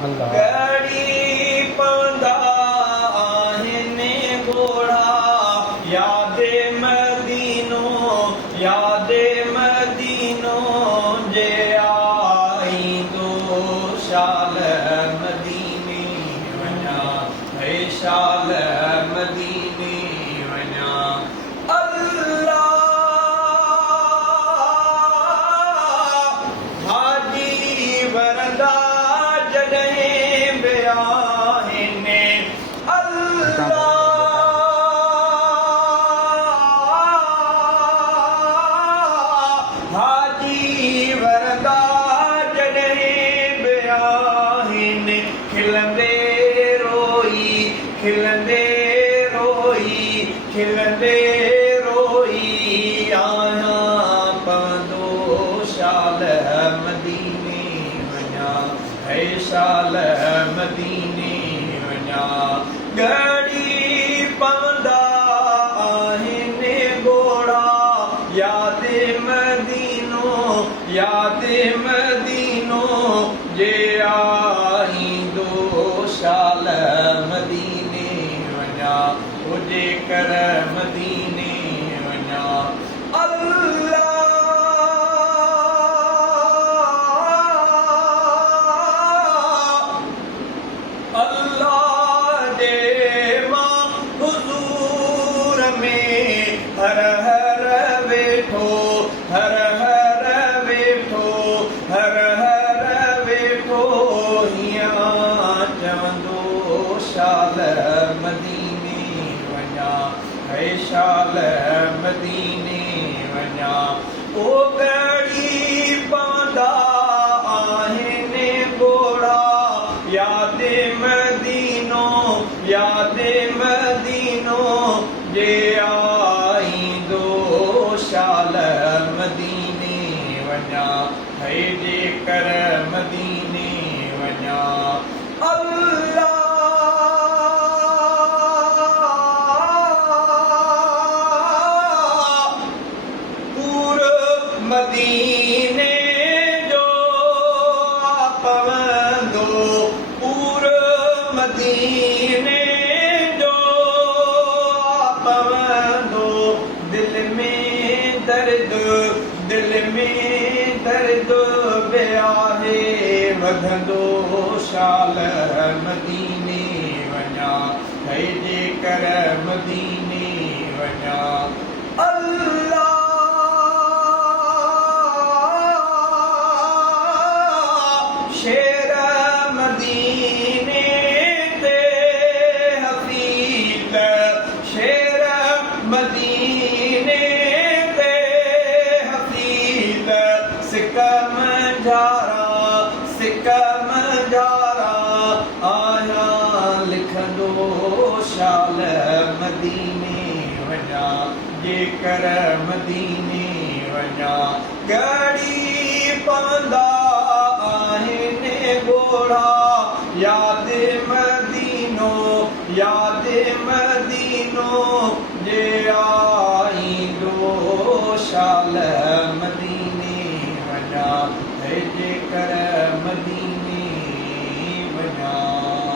गड़ी पवंदा आहिनि घोड़ा यादे मदीनो जे आईंदो शाल मदीने वञा है शाल मदीने वञा अल्लाह हाजी वरदा जॾहिं बि आहिनि हाजी वरदा जॾहिं बि आहिनि खिलंदे रोई आहियां पवंदो शाल मदीने वञा है शाल मदीने वञा गड़ी पवंदा आहिनि घोड़ा यादे मदीनो जे आईंदो शाल मदीने वञा हुजे कर मदीने वञा अल्लाह जे मां हुज़ूर में हर हर वेठो हीअं चवंदो शाल मदीने वञा है शाल मदीने वञा ओ गड़ी पवंदा आहिनि घोड़ा यादे मदीनो जे आईंदो शाल मदीने वञा है जे कर मदीने वञा पूर मदीने जो पवंदो पूर मदीने जो पवंदो दिल में दर्द बि आहे वधंदो शाल मदीने वञा है जे कर मदीने वञा शेर मदीने ते हफीज़ शेर मदीने ते हफीज़ सिकम जारा आहियां लिखंदो शाल मदीने वञा जे कर मदीने वञा गड़ी पवंदा आहिनि घोड़ा यादे मदीनो जे आईंदो शाल